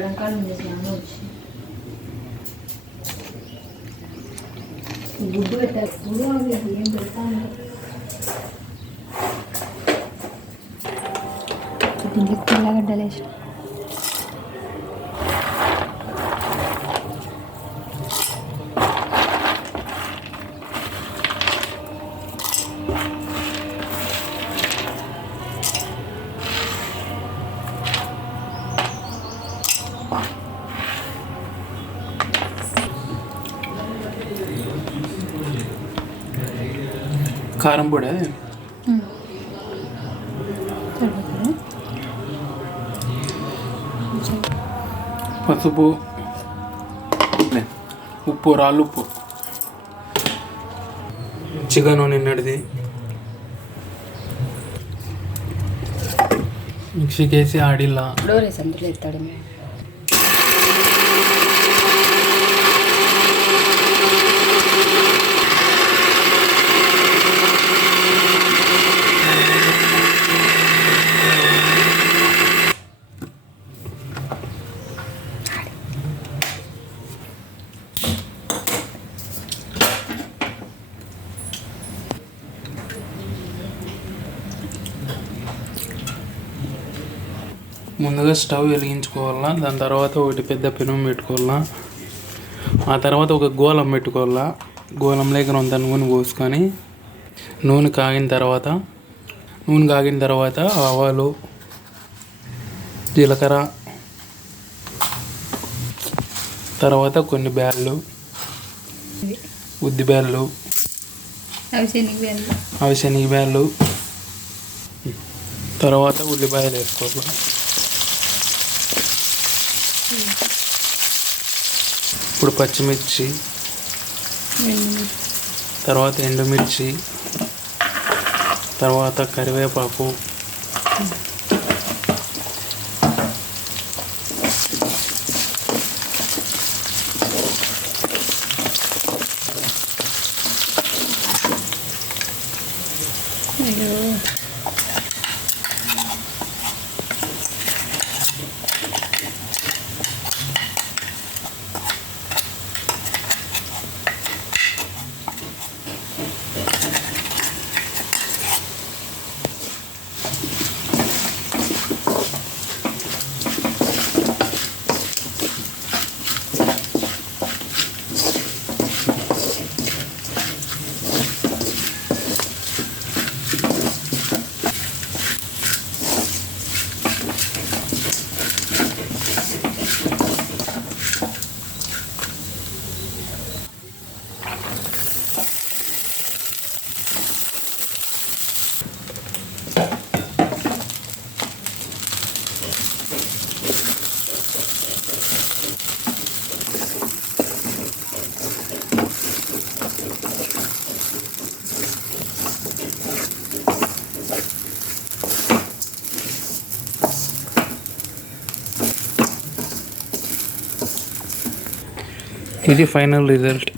ఎక్కడం కాడ ఉంది స్నానం వచ్చి. ఈ గుడ్డు పెట్టారు గుడ్డు అవి ఏం పెడతా ఉంటారు దీనికి తెల్లగడ్డలు వేసిన కారం పొడి? పసుపు. ఉప్పు రాళ్ళు ఉప్పు. చికెన్ నిన్నటిది మిక్సీకి వేసి ఆడిల్లా. ముందుగా స్టవ్ వెలిగించుకోవాలా దాని తర్వాత ఒకటి పెద్ద పెనుము పెట్టుకోవాలా ఆ తర్వాత ఒక గోళం పెట్టుకోవాలా గోళంలోకి రొంత నూనె పోసుకొని నూనె కాగిన తర్వాత నూనె కాగిన తర్వాత ఆవాలు జీలకర్ర తర్వాత కొన్ని బ్యాళ్ళు ఉద్ది బ్యాళ్ళు. అవి శనగ బ్యాళ్ళు తర్వాత ఉల్లిపాయలు వేసుకోవాలి. ఇప్పుడు పచ్చిమిర్చి తర్వాత ఎండుమిర్చి తర్వాత కరివేపాకు. అయ్యో. ఇది ఫైనల్ రిజల్ట్